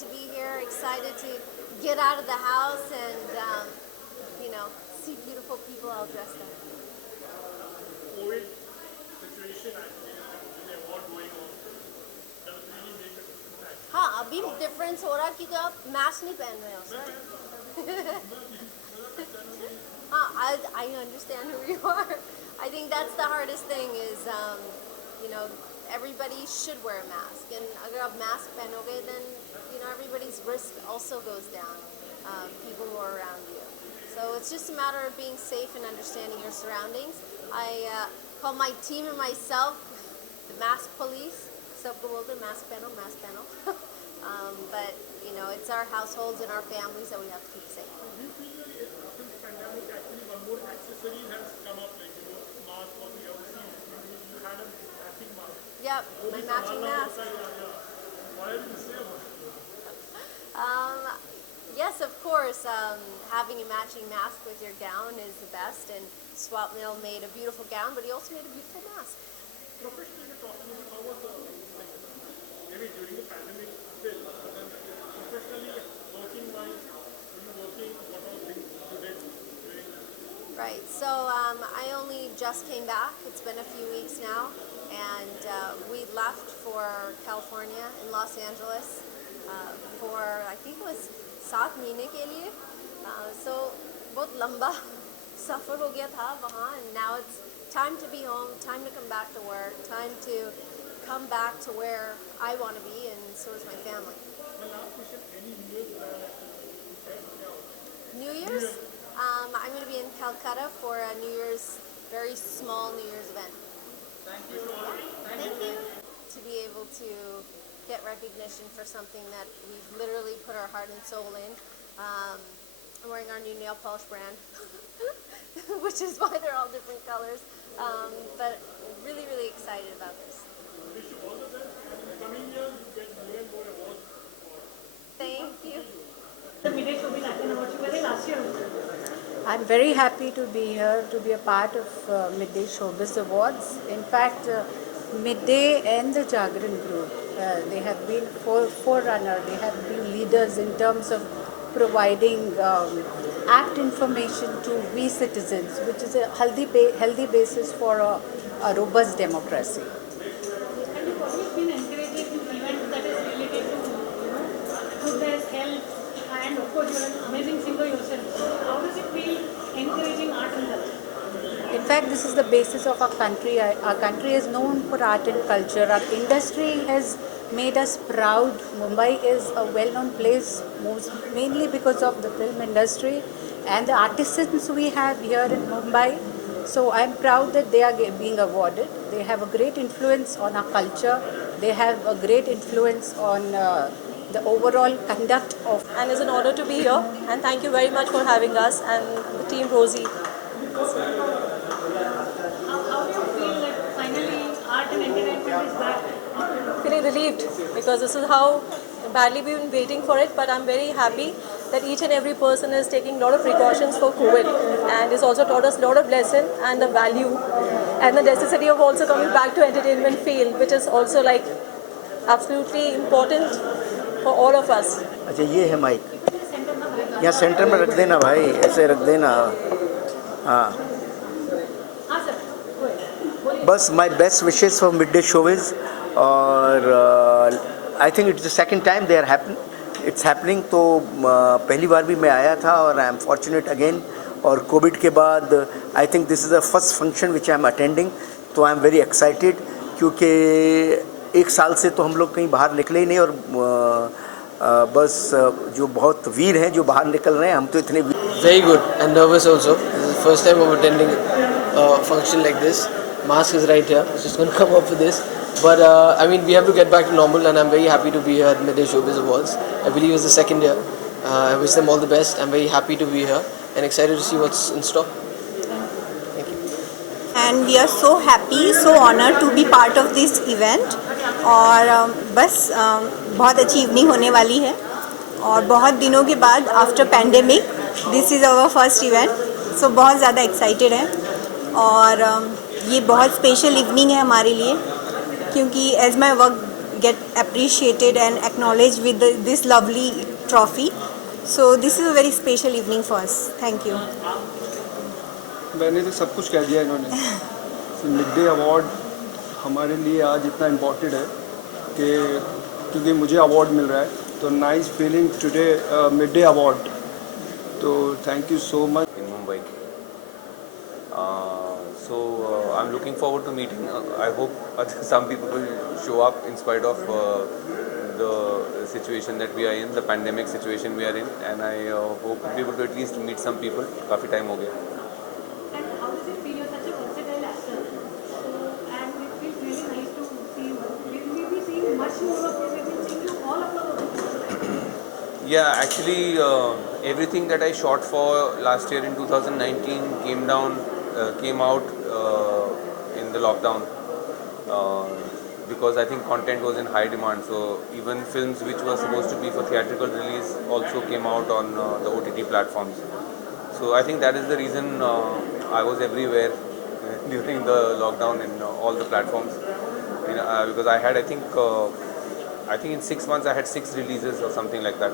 to be here, excited to get out of the house and, see beautiful people all dressed up. COVID situation actually with the war going on does really make a difference. हाँ अभी difference हो रहा है क्योंकि आप mask नहीं पहन रहे हो सर हाँ I understand who you are. I think that's the hardest thing is everybody should wear a mask and अगर आप mask पहनोगे then everybody's risk also goes down, people who are around you. So it's just a matter of being safe and understanding your surroundings. I call my team and myself the mask police. सबको बोलते हैं mask पहनो but it's our households and our families that we have to keep safe. Do you feel since pandemic actually one more accessory has come up like mask or the other thing? You had a matching mask. Yep, my matching mask. Why did you say about it? Yes, of course. Having a matching mask with your gown is the best, and Swapnil made a beautiful gown, but he also made a beautiful mask. Professionally talking about how was maybe during the pandemic still, but then professionally working wise, were you working, what all things you did during this? Right. So I only just came back. It's been a few weeks now, and we left for California in Los Angeles for I think it was 7 महीने के लिए. So बहुत लंबा सफ़र हो गया था वहाँ, and now it's time to be home, time to come back to work, time to come back to where I want to be, and so is my family. My last question, any New Year's plan? New Year's? I'm going to be in Calcutta for a New Year's, very small New Year's event. Thank you. Thank you. To be able to get recognition for something that we've literally put our heart and soul in. I'm wearing our new nail polish brand, which is why they're all different colors. But really, really excited about this. Wish you all the best, and in the coming years you get more and more awards. Thank you. The Midday Showbiz Icon Awards, you were there last year also. I'm very happy to be here, to be a part of Midday Showbiz Awards. In fact, Midday and the Jagran Group, they have been forerunner, they have been leaders in terms of providing act information to we citizens, which is a healthy basis for a robust democracy. And you've always been encouraging events that is related to goodness, health, and of course you're an amazing singer yourself. How does it feel encouraging art and culture? In fact, this is the basis of our country. Our country is known for art and culture. Our industry has made us proud. Mumbai is a well-known place, mainly because of the film industry and the artisans we have here in Mumbai. So I'm proud that they are being awarded. They have a great influence on our culture. They have a great influence on the overall conduct of. And it's an honor to be here. And thank you very much for having us and the team Rosie. How do you feel that finally art and entertainment is back? Feeling relieved because this is how badly we've been waiting for it, but I'm very happy that each and every person is taking a lot of precautions for COVID and it's also taught us a lot of lesson and the value and the necessity of also coming back to entertainment field, which is also like absolutely important for all of us. अच्छा ये है mic यहाँ centre में रख देना भाई ऐसे रख देना हाँ हाँ सर बस my best wishes for mid day showbiz और I think it's the second time they are it's happening तो पहली बार भी मैं आया था और आई एम फॉर्चुनेट अगेन और कोविड के बाद I think this is the first function which I am attending तो आई एम वेरी एक्साइटेड क्योंकि एक साल से तो हम लोग कहीं बाहर निकले ही नहीं और बस जो बहुत वीर हैं जो बाहर निकल रहे हैं हम तो इतने Very good and nervous also. This is the first time of attending a function like this. Mask is right here. I'm just going to come up with this. But I mean, we have to get back to normal and I'm very happy to be here at Midday Showbiz Awards. I believe it's the second year. I wish them all the best. I'm very happy to be here and excited to see what's in store. Thank you. And we are so happy, so honored to be part of this event. और बस बहुत अच्छी evening होने वाली है और बहुत दिनों के बाद after pandemic this is our first event so बहुत ज़्यादा एक्साइटेड है और ये बहुत स्पेशल इवनिंग है हमारे लिए क्योंकि as my work get appreciated and acknowledged with this lovely trophy. So this is a very special evening for us. Thank you. मैंने तो सब कुछ कह दिया इन्होंने. मिड डे अवार्ड हमारे लिए आज इतना इम्पोर्टेंट है कि क्योंकि मुझे अवार्ड मिल रहा है, तो nice feeling today mid day award. तो thank you so much. In Mumbai. I'm looking forward to meeting. I hope some people will show up in spite of the situation that we are in, the pandemic situation we are in, and I hope to be able to at least meet some people. काफ़ी time हो गया. And how does it feel? You're such a versatile actor. So, and it feels really nice to see you. Will we be seeing much more of you? We've been seeing you all across. Yeah, actually, everything that I shot for last year in 2019 came out in the lockdown because I think content was in high demand. So even films which were supposed to be for theatrical release also came out on the OTT platforms. So I think that is the reason I was everywhere during the lockdown in all the platforms. Because I had, I think in 6 months I had 6 releases or something like that.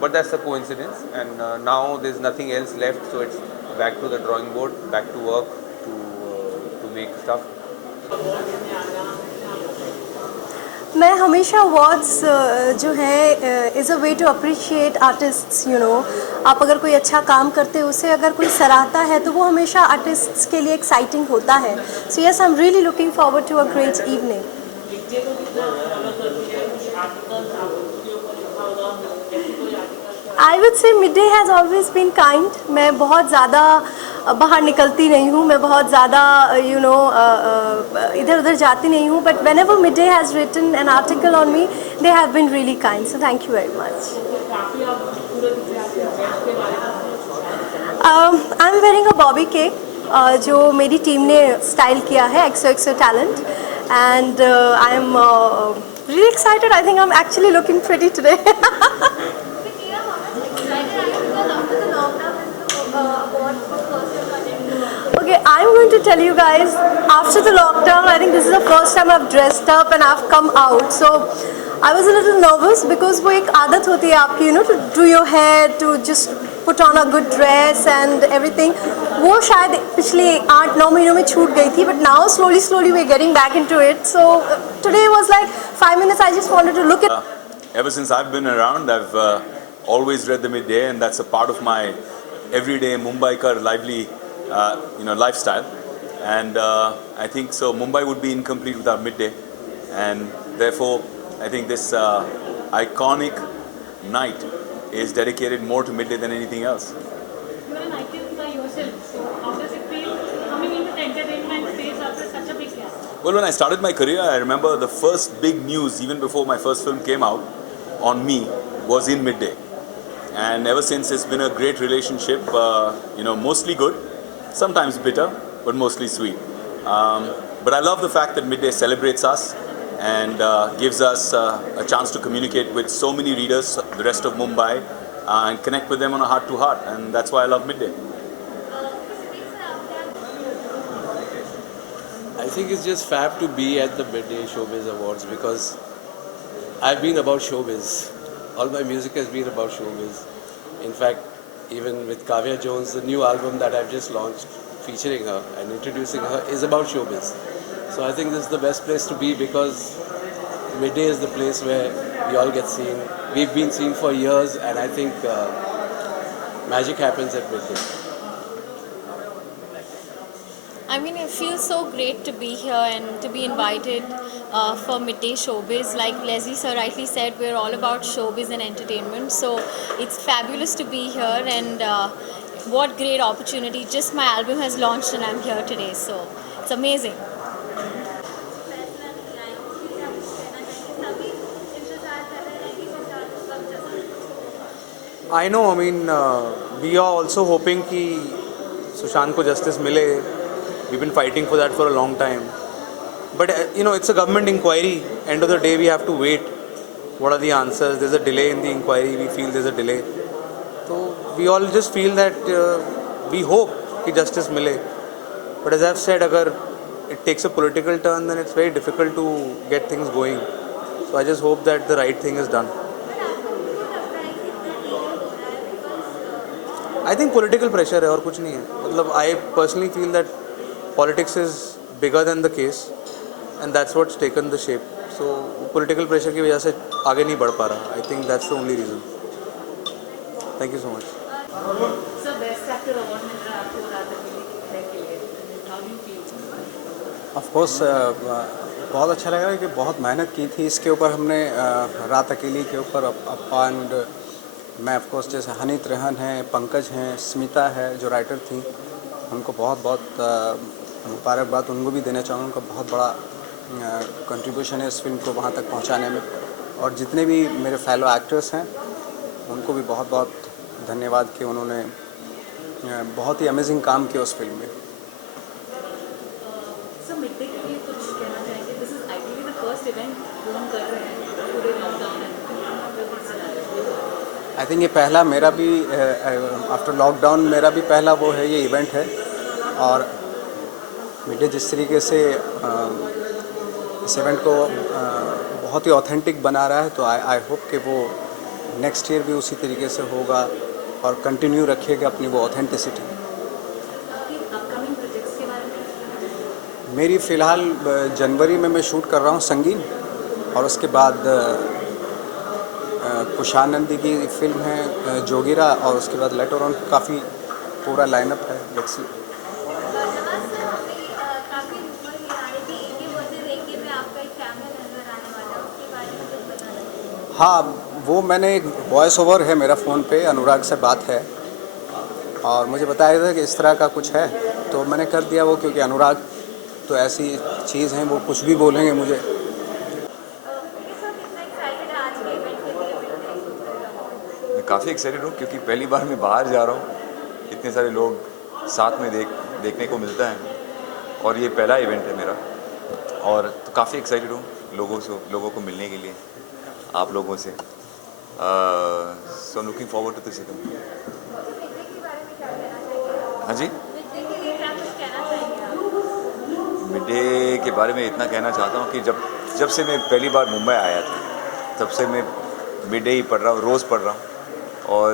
But that's a coincidence, and now there's nothing else left, so it's back to the drawing board, back to work to make stuff. मैं हमेशा awards जो है is a way to appreciate artists. आप अगर कोई अच्छा काम करते हो, उसे अगर कोई सराहता है, तो वो हमेशा आर्टिस्ट्स के लिए एक्साइटिंग होता है. So yes, I am really looking forward to a great evening. I would say Mid Day has always been kind. मैं बहुत ज़्यादा बाहर निकलती नहीं हूँ, मैं बहुत ज़्यादा इधर उधर जाती नहीं हूँ, but whenever Mid Day has written an article on me, they have been really kind. So thank you very much. I am wearing a bobby cake जो मेरी टीम ने स्टाइल किया है, XOXO talent, and I am really excited. I think I'm actually looking pretty today. Okay, I'm going to tell you guys, after the lockdown, I think this is the first time I've dressed up and I've come out. So I was a little nervous because वो एक आदत होती है आपकी, to do your hair, to just put on a good dress and everything. वो शायद पिछले 8-9 महीनों में छूट गई थी, but now slowly we're getting back into it. So today was like 5 minutes. I just wanted to look at. Ever since I've been around, I've always read the midday, and that's a part of my everyday Mumbaikar lively, lifestyle. And I think so. Mumbai would be incomplete without midday, and therefore, I think this iconic night is dedicated more to midday than anything else. You're an icon by yourself. So how does it feel coming into the entertainment space after such a big gap? Well, when I started my career, I remember the first big news, even before my first film came out, on me, was in midday. And ever since, it's been a great relationship, mostly good, sometimes bitter, but mostly sweet. But I love the fact that midday celebrates us and gives us a chance to communicate with so many readers, the rest of Mumbai, and connect with them on a heart-to-heart. And that's why I love midday. I think it's just fab to be at the Midday Showbiz Awards because I've been about showbiz. All my music has been about showbiz. In fact, even with Kavya Jones, the new album that I've just launched featuring her and introducing her is about showbiz. So I think this is the best place to be because Midday is the place where we all get seen. We've been seen for years, and I think magic happens at Midday. I mean, it feels so great to be here and to be invited for Midday Showbiz. Like Leslie sir rightly said, we're all about showbiz and entertainment. So it's fabulous to be here, and what great opportunity. Just my album has launched and I'm here today. So it's amazing. I know, we are also hoping कि सुशांत को justice मिले. We've been fighting for that for a long time. But, it's a government inquiry. End of the day, we have to wait. What are the answers? There's a delay in the inquiry. We feel there's a delay. So, we all just feel that we hope कि justice मिले. But as I've said, अगर it takes a political turn, then it's very difficult to get things going. So I just hope that the right thing is done. I think political pressure है और कुछ नहीं है. मतलब I personally feel that politics is bigger than the case, and that's what's taken the shape. So political pressure की वजह से आगे नहीं बढ़ पा रहा. I think that's the only reason. Thank you so much. Sir best actor award मिल रहा है आपको रात अकेली के लिए. How do you feel? Of course बहुत अच्छा लगा कि बहुत मेहनत की थी इसके ऊपर हमने. रात अकेली के ऊपर अप्पा एंड मैं ऑफ कोर्स जैसे हनीत रेहन हैं, पंकज हैं, स्मिता है जो राइटर थी, उनको बहुत बहुत मुबारकबाद उनको भी देना चाहूँगा. उनका बहुत बड़ा कंट्रीब्यूशन है इस फिल्म को वहाँ तक पहुँचाने में. और जितने भी मेरे फेलो एक्टर्स हैं उनको भी बहुत बहुत धन्यवाद कि उन्होंने बहुत ही अमेजिंग काम किया उस फिल्म में. सर मिड डे के लिए कुछ कहना चाहेंगे? This is ideally the first event जो हम कर रहे हैं पूरे लॉकडाउन में. आई थिंक ये पहला मेरा भी आफ्टर लॉकडाउन मेरा भी पहला वो है ये इवेंट है. और मिड डे जिस तरीके से इस इवेंट को बहुत ही ऑथेंटिक बना रहा है, तो आई होप कि वो नेक्स्ट ईयर भी उसी तरीके से होगा और कंटिन्यू रखेगा अपनी वो ऑथेंटिसिटी. मेरी फ़िलहाल जनवरी में मैं शूट कर रहा हूँ संगीन, और उसके बाद कुशानंदी की फिल्म है जोगिरा, और उसके बाद लेटर ऑन काफ़ी पूरा लाइनअप है. Let's see. हाँ, वो मैंने एक वॉइस ओवर है मेरा फ़ोन पे, अनुराग से बात है और मुझे बताया था कि इस तरह का कुछ है, तो मैंने कर दिया वो, क्योंकि अनुराग तो ऐसी चीज़ हैं वो कुछ भी बोलेंगे मुझे. मैं काफ़ी एक्साइटेड हूँ क्योंकि पहली बार मैं बाहर जा रहा हूँ, इतने सारे लोग साथ में देखने को मिलता है और ये पहला इवेंट है मेरा. और तो काफ़ी एक्साइटेड हूँ लोगों को मिलने के लिए, आप लोगों से. So looking forward to this event. हाँ जी, मिड डे के बारे में इतना कहना चाहता हूँ कि जब से मैं पहली बार मुंबई आया था तब से मैं मिड डे ही पढ़ रहा हूँ, रोज़ पढ़ रहा हूँ. और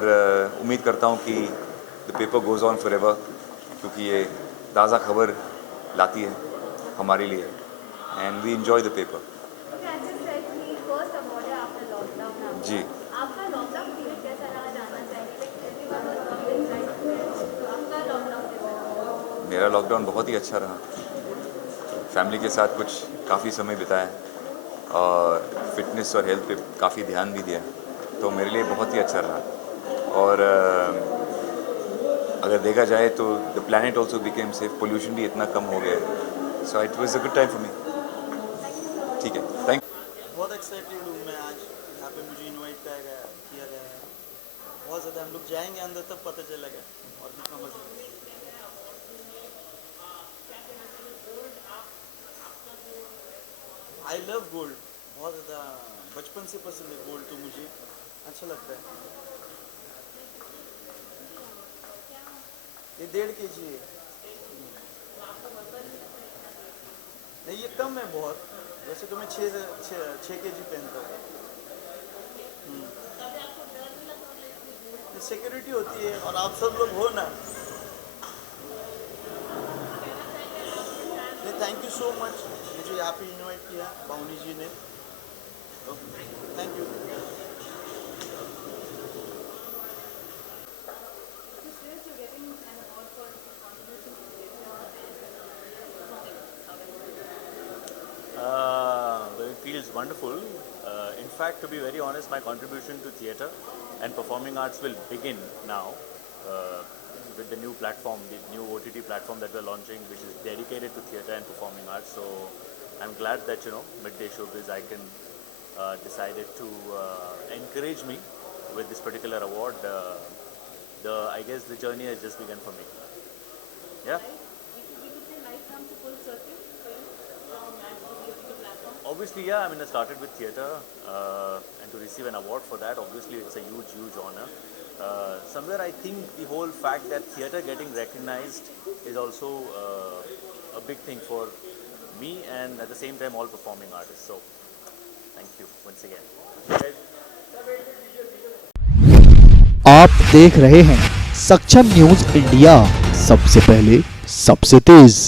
उम्मीद करता हूँ कि the paper goes on forever, क्योंकि ये ताज़ा खबर लाती है हमारे लिए, and we enjoy the paper. जी, मेरा लॉकडाउन बहुत ही अच्छा रहा. फैमिली के साथ कुछ काफ़ी समय बिताया और फिटनेस और हेल्थ पे काफ़ी ध्यान भी दिया, तो मेरे लिए बहुत ही अच्छा रहा. और अगर देखा जाए तो the planet also became safe, pollution भी इतना कम हो गया है. So it was a good time for me. ठीक है, थैंक यू. बहुत एक्साइटेड हूँ मैं. आज यहाँ पे मुझे इनवाइट किया गया है. बहुत ज़्यादा. हम लोग जाएंगे अंदर तब पता चलेगा और कितना मजा. आई लव गोल्ड, बहुत ज़्यादा बचपन से पसंद है गोल्ड, तो मुझे अच्छा लगता है. ये 1.5 kg है. नहीं, ये कम है बहुत. वैसे तो मैं 6 kg पहनता हूँ. सिक्योरिटी होती है और आप सब लोग हो ना. थैंक यू सो मच, मुझे यहाँ पे इनवाइट किया बाउनी जी ने. Thank you. It feels wonderful. In fact, to be very honest, my contribution to theatre and performing arts will begin now with the new platform, the new OTT platform that we're launching, which is dedicated to theatre and performing arts. So I'm glad that, Midday Showbiz Icon decided to encourage me with this particular award. I guess the journey has just begun for me. Yeah. Obviously, yeah. I mean, I started with theatre, and to receive an award for that, obviously, it's a huge, huge honor. Somewhere, I think the whole fact that theatre getting recognized is also a big thing for me and at the same time all performing artists. So thank you once again. आप देख रहे हैं सक्षम news India, सबसे पहले सबसे तेज।